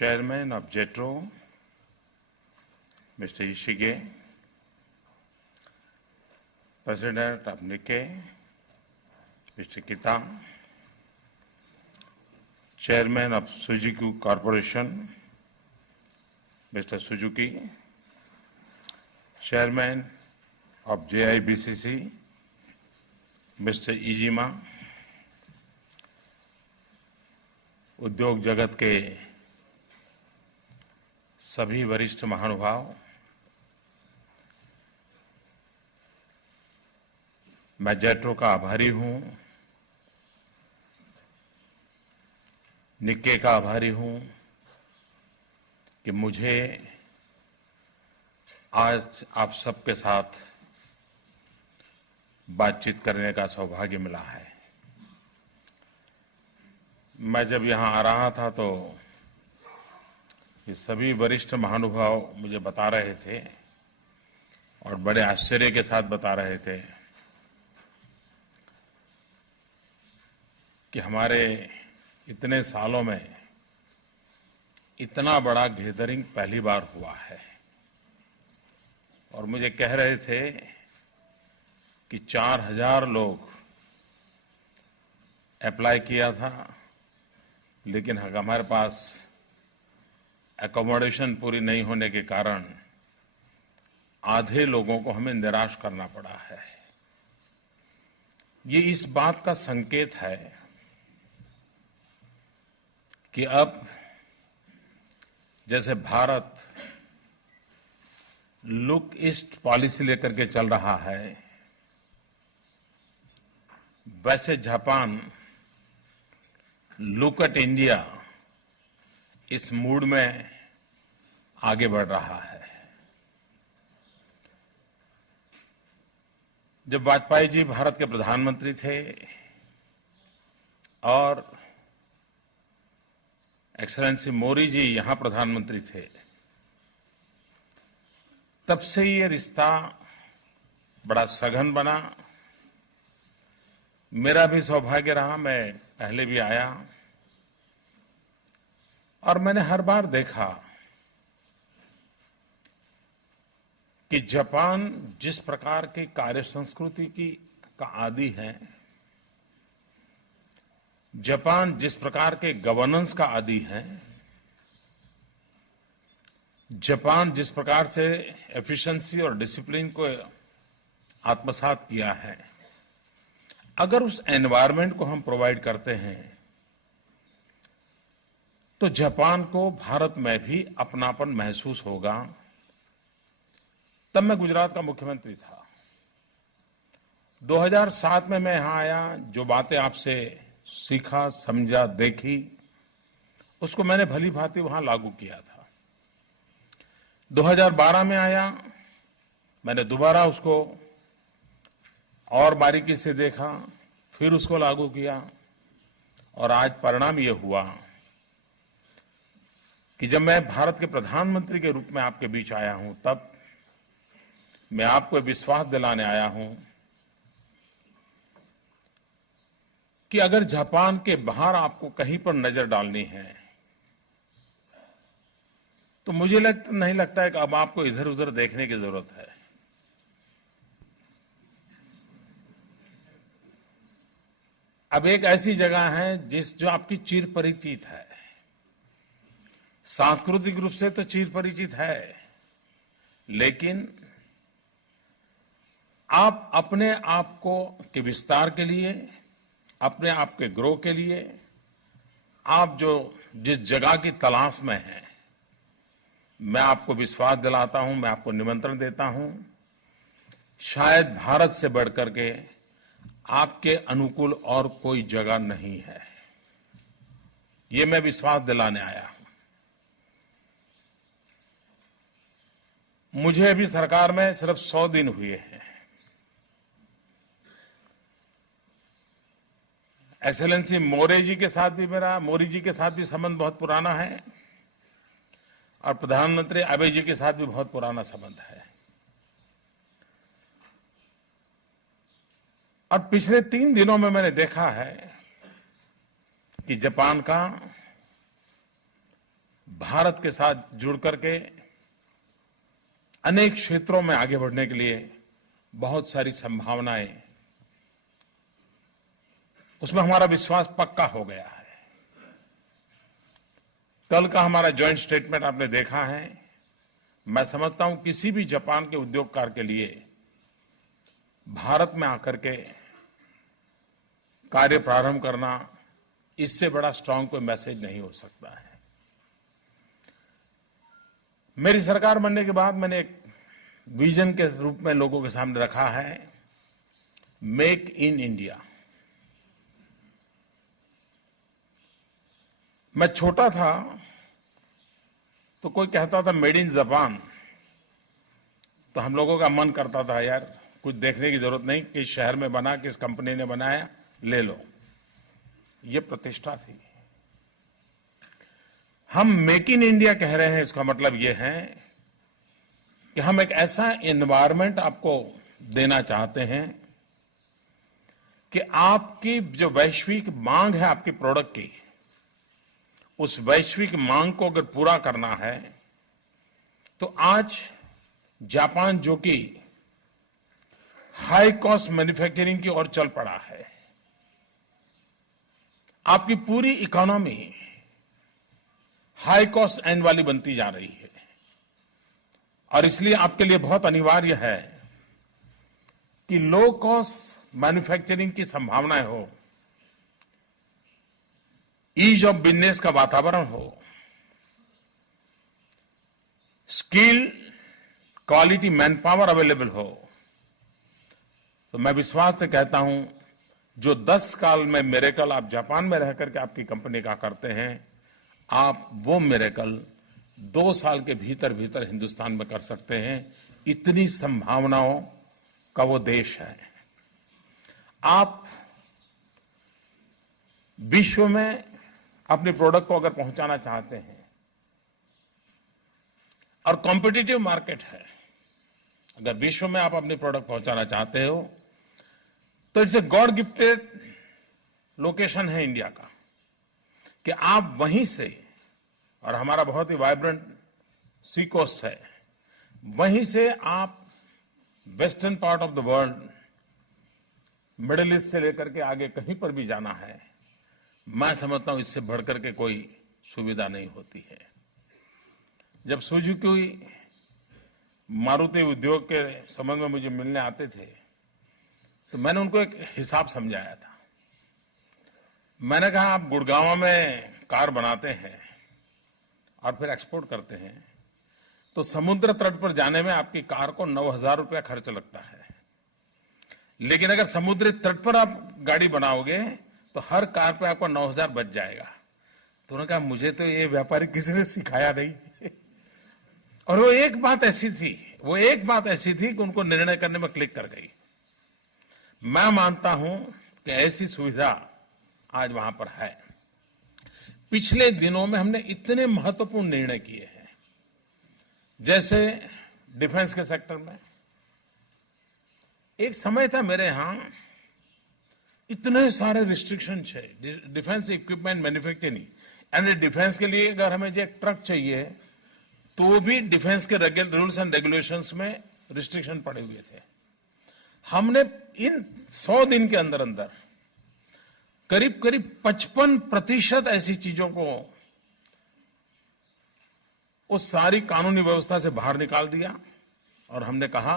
Chairman of JETRO, Mr. Ishige, President of Nikkei, Mr. Kita, Chairman of Suzuki Corporation, Mr. Suzuki, Chairman of JIBCC, Mr. Ijima, उद्योग जगत के सभी वरिष्ठ महानुभाव, मैं जेट्रो का आभारी हूं, निक्के का आभारी हूं कि मुझे आज आप सबके साथ बातचीत करने का सौभाग्य मिला है। मैं जब यहां आ रहा था तो ये सभी वरिष्ठ महानुभाव मुझे बता रहे थे और बड़े आश्चर्य के साथ बता रहे थे कि हमारे इतने सालों में इतना बड़ा गैदरिंग पहली बार हुआ है। और मुझे कह रहे थे कि 4000 लोग अप्लाई किया था, लेकिन हमारे पास एकोमोडेशन पूरी नहीं होने के कारण आधे लोगों को हमें निराश करना पड़ा है। ये इस बात का संकेत है कि अब जैसे भारत लुक ईस्ट पॉलिसी लेकर के चल रहा है, वैसे जापान लुक एट इंडिया इस मूड में आगे बढ़ रहा है। जब वाजपेयी जी भारत के प्रधानमंत्री थे और एक्सेलेंसी मोदी जी यहां प्रधानमंत्री थे, तब से ये रिश्ता बड़ा सघन बना। मेरा भी सौभाग्य रहा, मैं पहले भी आया और मैंने हर बार देखा कि जापान जिस प्रकार की कार्य संस्कृति का आदी है, जापान जिस प्रकार के गवर्नेंस का आदी है, जापान जिस प्रकार से एफिशिएंसी और डिसिप्लिन को आत्मसात किया है, अगर उस एनवायरनमेंट को हम प्रोवाइड करते हैं तो जापान को भारत में भी अपनापन महसूस होगा। तब मैं गुजरात का मुख्यमंत्री था। 2007 में मैं यहां आया, जो बातें आपसे सीखा, समझा, देखी, उसको मैंने भली भांति वहां लागू किया था। 2012 में आया, मैंने दोबारा उसको और बारीकी से देखा, फिर उसको लागू किया और आज परिणाम ये हुआ कि जब मैं भारत के प्रधानमंत्री के रूप में आपके बीच आया हूं, तब मैं आपको विश्वास दिलाने आया हूं कि अगर जापान के बाहर आपको कहीं पर नजर डालनी है तो मुझे नहीं लगता है कि अब आपको इधर उधर देखने की जरूरत है। अब एक ऐसी जगह है जो आपकी चिर परिचित है, सांस्कृतिक रूप से तो चिर परिचित है, लेकिन आप अपने आप को के विस्तार के लिए, अपने आप के ग्रो के लिए, आप जो जिस जगह की तलाश में हैं, मैं आपको विश्वास दिलाता हूं, मैं आपको निमंत्रण देता हूं, शायद भारत से बढ़कर के आपके अनुकूल और कोई जगह नहीं है। ये मैं विश्वास दिलाने आया हूं। मुझे अभी सरकार में सिर्फ 100 दिन हुए हैं। एक्सेलेंसी मोदी जी के साथ भी संबंध बहुत पुराना है और प्रधानमंत्री आबे जी के साथ भी बहुत पुराना संबंध है। और पिछले 3 दिनों में मैंने देखा है कि जापान का भारत के साथ जुड़ करके अनेक क्षेत्रों में आगे बढ़ने के लिए बहुत सारी संभावनाएं, उसमें हमारा विश्वास पक्का हो गया है। कल का हमारा जॉइंट स्टेटमेंट आपने देखा है। मैं समझता हूं किसी भी जापान के उद्योगकार के लिए भारत में आकर के कार्य प्रारंभ करना, इससे बड़ा स्ट्रांग कोई मैसेज नहीं हो सकता है। मेरी सरकार बनने के बाद मैंने एक विजन के रूप में लोगों के सामने रखा है, मेक इन इंडिया। मैं छोटा था तो कोई कहता था मेड इन जापान, तो हम लोगों का मन करता था यार कुछ देखने की जरूरत नहीं, किस शहर में बना, किस कंपनी ने बनाया, ले लो। ये प्रतिष्ठा थी। हम मेक इन इंडिया कह रहे हैं, इसका मतलब यह है कि हम एक ऐसा एनवायरनमेंट आपको देना चाहते हैं कि आपकी जो वैश्विक मांग है आपकी प्रोडक्ट की, उस वैश्विक मांग को अगर पूरा करना है तो आज जापान जो कि हाई कॉस्ट मैन्युफैक्चरिंग की ओर चल पड़ा है, आपकी पूरी इकोनॉमी हाई कॉस्ट एंड वाली बनती जा रही है, और इसलिए आपके लिए बहुत अनिवार्य है कि लो कॉस्ट मैन्युफैक्चरिंग की संभावनाएं हो, ईज ऑफ बिजनेस का वातावरण हो, skill quality man power available हो। तो मैं विश्वास से कहता हूं, जो 10 साल में मिरेकल आप जापान में रह करके आपकी कंपनी का करते हैं, आप वो मिरेकल 2 साल के भीतर भीतर हिंदुस्तान में कर सकते हैं। इतनी संभावनाओं का वो देश है। आप विश्व में अपनी प्रोडक्ट को अगर पहुंचाना चाहते हैं और कॉम्पिटिटिव मार्केट है, अगर विश्व में आप अपनी प्रोडक्ट पहुंचाना चाहते हो तो it's a god gifted location है इंडिया का, कि आप वहीं से, और हमारा बहुत ही वाइब्रेंट सी कोस्ट है, वहीं से आप western part of the world, middle east से लेकर के आगे कहीं पर भी जाना है, मैं समझता हूं इससे बढ़कर के कोई सुविधा नहीं होती है। जब सुजुकी मारुति उद्योग के संबंध में मुझे मिलने आते थे तो मैंने उनको एक हिसाब समझाया था। मैंने कहा आप गुड़गांव में कार बनाते हैं और फिर एक्सपोर्ट करते हैं, तो समुद्र तट पर जाने में आपकी कार को 9,000 रुपया खर्च लगता है, लेकिन अगर समुद्री तट पर आप गाड़ी बनाओगे तो हर कार पे आपको 9,000 बच जाएगा। तो उन्होंने कहा मुझे तो ये व्यापारी किसी ने सिखाया नहीं। और वो एक बात ऐसी थी कि उनको निर्णय करने में क्लिक कर गई। मैं मानता हूं कि ऐसी सुविधा आज वहां पर है। पिछले दिनों में हमने इतने महत्वपूर्ण निर्णय किए हैं, जैसे डिफेंस के सेक्टर में। एक समय था मेरे यहां इतने सारे रिस्ट्रिक्शन है डिफेंस इक्विपमेंट मैन्युफैक्चरिंग, यानी डिफेंस के लिए अगर हमें जो ट्रक चाहिए तो भी डिफेंस के रूल्स एंड रेगुलेशंस में रिस्ट्रिक्शन पड़े हुए थे। हमने इन 100 दिन के अंदर अंदर करीब 55% ऐसी चीजों को उस सारी कानूनी व्यवस्था से बाहर निकाल दिया, और हमने कहा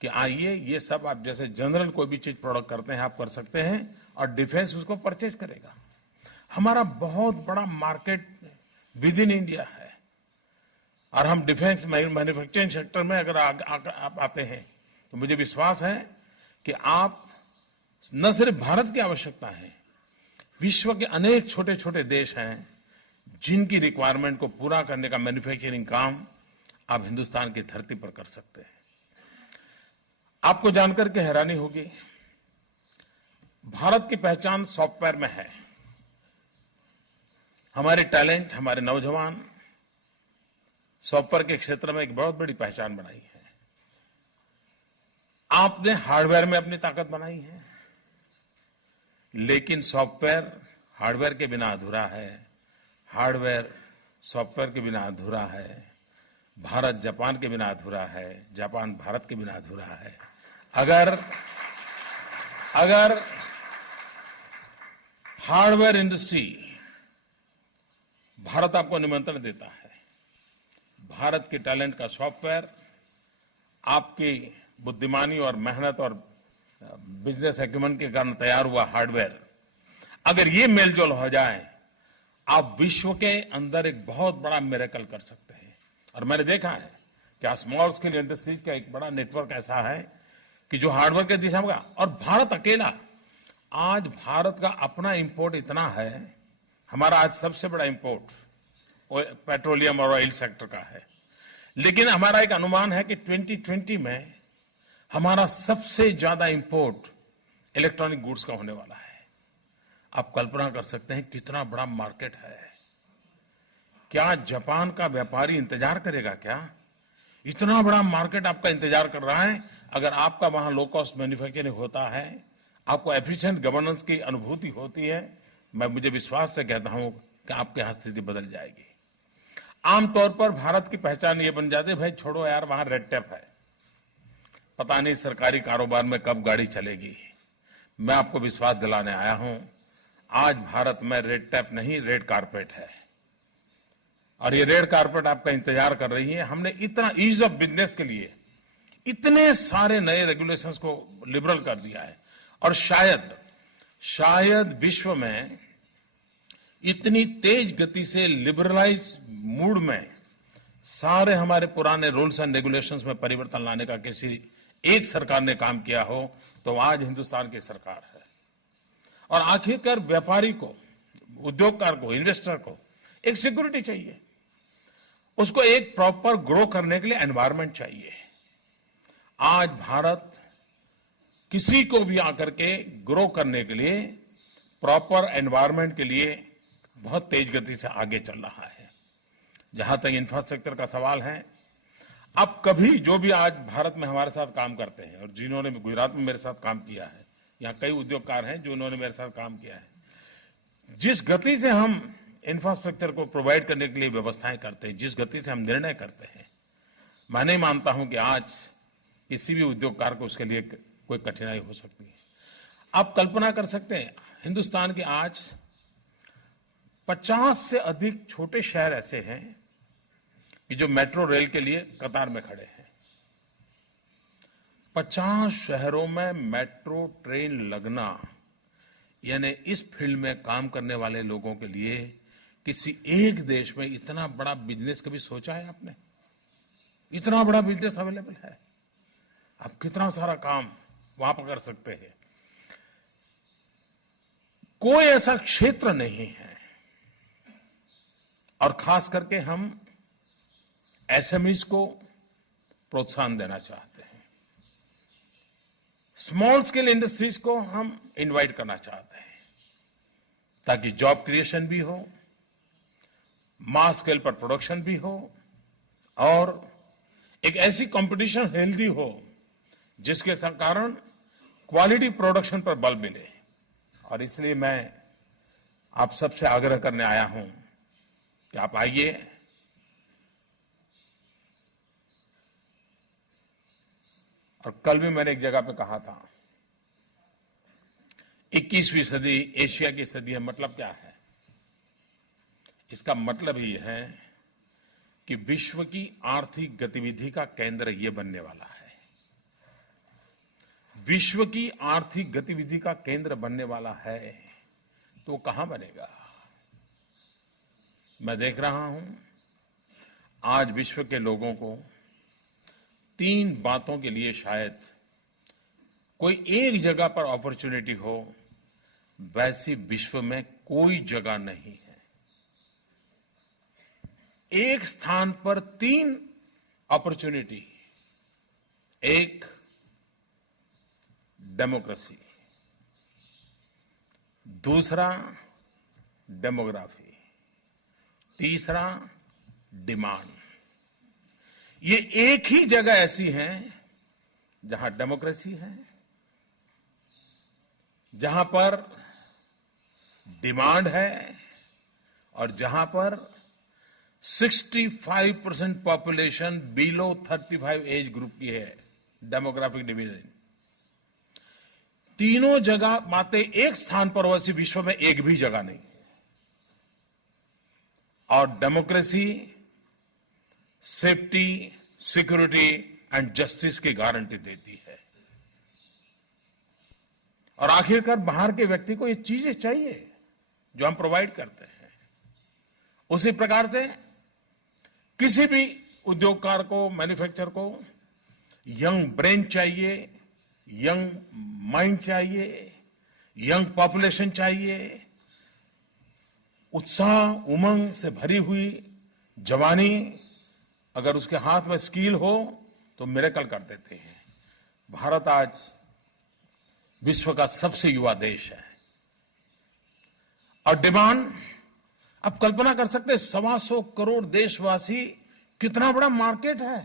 कि आइए ये सब आप जैसे जनरल कोई भी चीज प्रोडक्ट करते हैं आप कर सकते हैं, और डिफेंस उसको परचेज करेगा। हमारा बहुत बड़ा मार्केट विद इन इंडिया है, और हम डिफेंस मैन्युफैक्चरिंग सेक्टर में अगर आप आते हैं तो मुझे विश्वास है कि आप न सिर्फ भारत की आवश्यकता है, विश्व के अनेक छोटे छोटे देश हैं जिनकी रिक्वायरमेंट को पूरा करने का मैन्युफैक्चरिंग काम आप हिंदुस्तान की धरती पर कर सकते हैं। आपको जानकर के हैरानी होगी, भारत की पहचान सॉफ्टवेयर में है। हमारे टैलेंट, हमारे नौजवान सॉफ्टवेयर के क्षेत्र में एक बहुत बड़ी पहचान बनाई है। आपने हार्डवेयर में अपनी ताकत बनाई है, लेकिन सॉफ्टवेयर हार्डवेयर के बिना अधूरा है। हार्डवेयर सॉफ्टवेयर के बिना अधूरा है, भारत जापान के बिना अधूरा है, जापान भारत के बिना अधूरा है। अगर हार्डवेयर इंडस्ट्री, भारत आपको निमंत्रण देता है, भारत के टैलेंट का सॉफ्टवेयर, आपकी बुद्धिमानी और मेहनत और बिजनेस एक्यूमेंट के कारण तैयार हुआ हार्डवेयर, अगर ये मेलजोल हो जाए, आप विश्व के अंदर एक बहुत बड़ा मिरेकल कर सकते हैं। और मैंने देखा है कि स्मॉल स्केल इंडस्ट्रीज का एक बड़ा नेटवर्क ऐसा है कि जो हार्डवेयर के दिशा में, और भारत अकेला, आज भारत का अपना इंपोर्ट इतना है, हमारा आज सबसे बड़ा इंपोर्ट पेट्रोलियम और ऑयल सेक्टर का है, लेकिन हमारा एक अनुमान है कि 2020 में हमारा सबसे ज्यादा इंपोर्ट इलेक्ट्रॉनिक गुड्स का होने वाला है। आप कल्पना कर सकते हैं कितना बड़ा मार्केट है। क्या जापान का व्यापारी इंतजार करेगा? क्या इतना बड़ा मार्केट आपका इंतजार कर रहा है? अगर आपका वहां लो कॉस्ट मैन्युफैक्चरिंग होता है, आपको एफिशिएंट गवर्नेंस की अनुभूति होती है, मुझे विश्वास से कहता हूं कि आपकी यहां स्थिति बदल जाएगी। आमतौर पर भारत की पहचान ये बन जाती है, भाई छोड़ो यार, वहां रेड टेप है, पता नहीं सरकारी कारोबार में कब गाड़ी चलेगी। मैं आपको विश्वास दिलाने आया हूं, आज भारत में रेड टेप नहीं, रेड कारपेट है, और ये रेड कारपेट आपका इंतजार कर रही है। हमने इतना ईज ऑफ बिजनेस के लिए इतने सारे नए रेगुलेशंस को लिबरल कर दिया है, और शायद विश्व में इतनी तेज गति से लिबरलाइज मूड में सारे हमारे पुराने रूल्स एंड रेगुलेशंस में परिवर्तन लाने का किसी एक सरकार ने काम किया हो तो आज हिंदुस्तान की सरकार है। और आखिरकार व्यापारी को, उद्योगकार को, इन्वेस्टर को एक सिक्योरिटी चाहिए, उसको एक प्रॉपर ग्रो करने के लिए एनवायरनमेंट चाहिए। आज भारत किसी को भी आकर के ग्रो करने के लिए, प्रॉपर एनवायरनमेंट के लिए बहुत तेज गति से आगे चल रहा है। जहां तक इंफ्रास्ट्रक्चर का सवाल है, अब कभी जो भी आज भारत में हमारे साथ काम करते हैं, और जिन्होंने गुजरात में मेरे साथ काम किया है, यहाँ कई उद्योगकार हैं जो उन्होंने मेरे साथ काम किया है, जिस गति से हम इंफ्रास्ट्रक्चर को प्रोवाइड करने के लिए व्यवस्थाएं करते हैं, जिस गति से हम निर्णय करते हैं, मैं नहीं मानता हूं कि आज किसी भी उद्योगकार को उसके लिए कोई कठिनाई हो सकती है। आप कल्पना कर सकते हैं, हिंदुस्तान के आज 50 से अधिक छोटे शहर ऐसे हैं कि जो मेट्रो रेल के लिए कतार में खड़े हैं। 50 शहरों में मेट्रो ट्रेन लगना, यानी इस फील्ड में काम करने वाले लोगों के लिए किसी एक देश में इतना बड़ा बिजनेस कभी सोचा है आपने? इतना बड़ा बिजनेस अवेलेबल है, आप कितना सारा काम वहां पर कर सकते हैं। कोई ऐसा क्षेत्र नहीं है, और खास करके हम एसएमईज को प्रोत्साहन देना चाहते हैं, स्मॉल स्केल इंडस्ट्रीज को हम इनवाइट करना चाहते हैं, ताकि जॉब क्रिएशन भी हो, मास स्केल पर प्रोडक्शन भी हो, और एक ऐसी कंपटीशन हेल्दी हो जिसके कारण क्वालिटी प्रोडक्शन पर बल मिले। और इसलिए मैं आप सबसे आग्रह करने आया हूं कि आप आइए, और कल भी मैंने एक जगह पे कहा था, 21वीं सदी एशिया की सदी है। मतलब क्या है? इसका मतलब ये है कि विश्व की आर्थिक गतिविधि का केंद्र ये बनने वाला है। विश्व की आर्थिक गतिविधि का केंद्र बनने वाला है, तो वो कहां बनेगा? मैं देख रहा हूं आज विश्व के लोगों को 3 बातों के लिए शायद कोई एक जगह पर अपॉर्चुनिटी हो, वैसी विश्व में कोई जगह नहीं है। एक स्थान पर 3 अपॉर्चुनिटी, एक डेमोक्रेसी, दूसरा डेमोग्राफी, तीसरा डिमांड। ये एक ही जगह ऐसी है जहां डेमोक्रेसी है, जहां पर डिमांड है, और जहां पर 65% पॉपुलेशन बिलो 35 एज ग्रुप की है, डेमोग्राफिक डिवीजन। तीनों जगह बातें एक स्थान पर वैसे विश्व में एक भी जगह नहीं। और democracy safety, security and justice की गारंटी देती है। और आखिरकार बाहर के व्यक्ति को ये चीजें चाहिए जो हम प्रोवाइड करते हैं। उसी प्रकार से किसी भी उद्योगकार को, मैन्युफैक्चरर को यंग ब्रेन चाहिए, यंग माइंड चाहिए, यंग पॉपुलेशन चाहिए, उत्साह उमंग से भरी हुई जवानी। अगर उसके हाथ में स्किल हो तो मिरेकल कर देते हैं। भारत आज विश्व का सबसे युवा देश है। और डिमांड, आप कल्पना कर सकते हैं 125 करोड़ देशवासी, कितना बड़ा मार्केट है।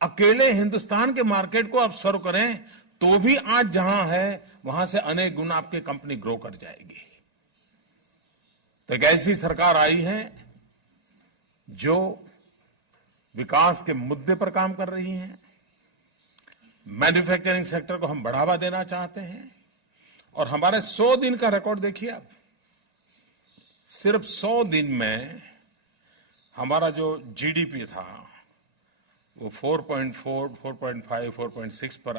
अकेले हिंदुस्तान के मार्केट को आप सर्व करें तो भी आज जहां है वहां से अनेक गुना आपकी कंपनी ग्रो कर जाएगी। तो एक ऐसी सरकार आई है जो विकास के मुद्दे पर काम कर रही है। मैन्युफैक्चरिंग सेक्टर को हम बढ़ावा देना चाहते हैं। और हमारे 100 दिन का रिकॉर्ड देखिए आप। सिर्फ 100 दिन में हमारा जो जीडीपी था वो 4.4, 4.5, 4.6 पर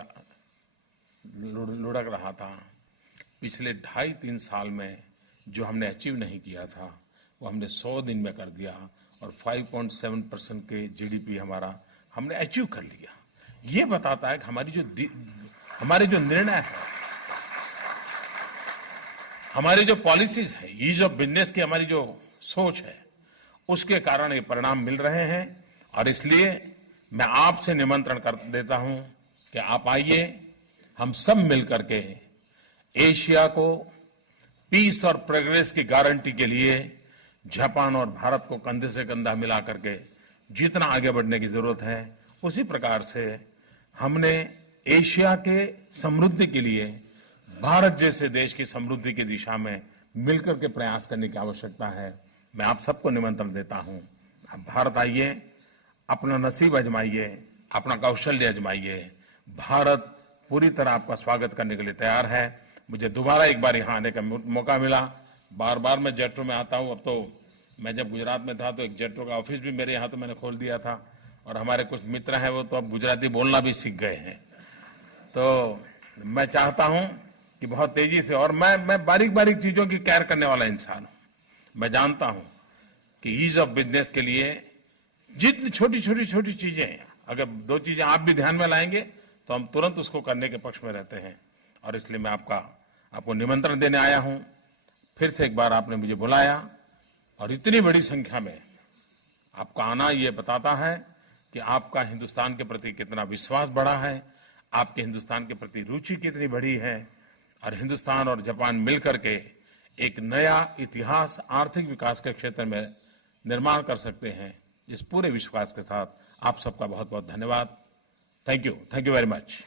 लुढ़क रहा था। पिछले 2.5-3 साल में जो हमने अचीव नहीं किया था वो हमने 100 दिन में कर दिया। और 5.7% के जीडीपी हमारा हमने अचीव कर लिया। ये बताता है कि हमारे जो निर्णय है, हमारी जो पॉलिसीज है, ईज ऑफ बिजनेस की हमारी जो सोच है, उसके कारण ये परिणाम मिल रहे हैं। और इसलिए मैं आपसे निमंत्रण कर देता हूं कि आप आइए, हम सब मिलकर के एशिया को पीस और प्रोग्रेस की गारंटी के लिए जापान और भारत को कंधे से कंधा मिला करके जितना आगे बढ़ने की जरूरत है, उसी प्रकार से हमने एशिया के समृद्धि के लिए भारत जैसे देश की समृद्धि की दिशा में मिलकर के प्रयास करने की आवश्यकता है। मैं आप सबको निमंत्रण देता हूं, आप भारत आइए, अपना नसीब आजमाइए, अपना कौशल्य आजमाइए। भारत पूरी तरह आपका स्वागत करने के लिए तैयार है। मुझे दोबारा एक बार यहां आने का मौका मिला। बार बार मैं जेट्रो में आता हूं। अब तो मैं जब गुजरात में था तो एक जेट्रो का ऑफिस भी मेरे यहां तो मैंने खोल दिया था। और हमारे कुछ मित्र हैं वो तो अब गुजराती बोलना भी सीख गए हैं। तो मैं चाहता हूं कि बहुत तेजी से, और मैं बारीक बारीक चीजों की केयर करने वाला इंसान हूं। मैं जानता हूं कि ईज ऑफ बिजनेस के लिए जितनी छोटी छोटी चीजें, अगर 2 चीजें आप भी ध्यान में लाएंगे तो हम तुरंत उसको करने के पक्ष में रहते हैं। और इसलिए मैं आपको निमंत्रण देने आया हूं। फिर से एक बार आपने मुझे बुलाया और इतनी बड़ी संख्या में आपका आना ये बताता है कि आपका हिंदुस्तान के प्रति कितना विश्वास बढ़ा है, आपके हिंदुस्तान के प्रति रुचि कितनी बढ़ी है। और हिंदुस्तान और जापान मिलकर के एक नया इतिहास आर्थिक विकास के क्षेत्र में निर्माण कर सकते हैं। इस पूरे विश्वास के साथ आप सबका बहुत बहुत धन्यवाद। Thank you very much.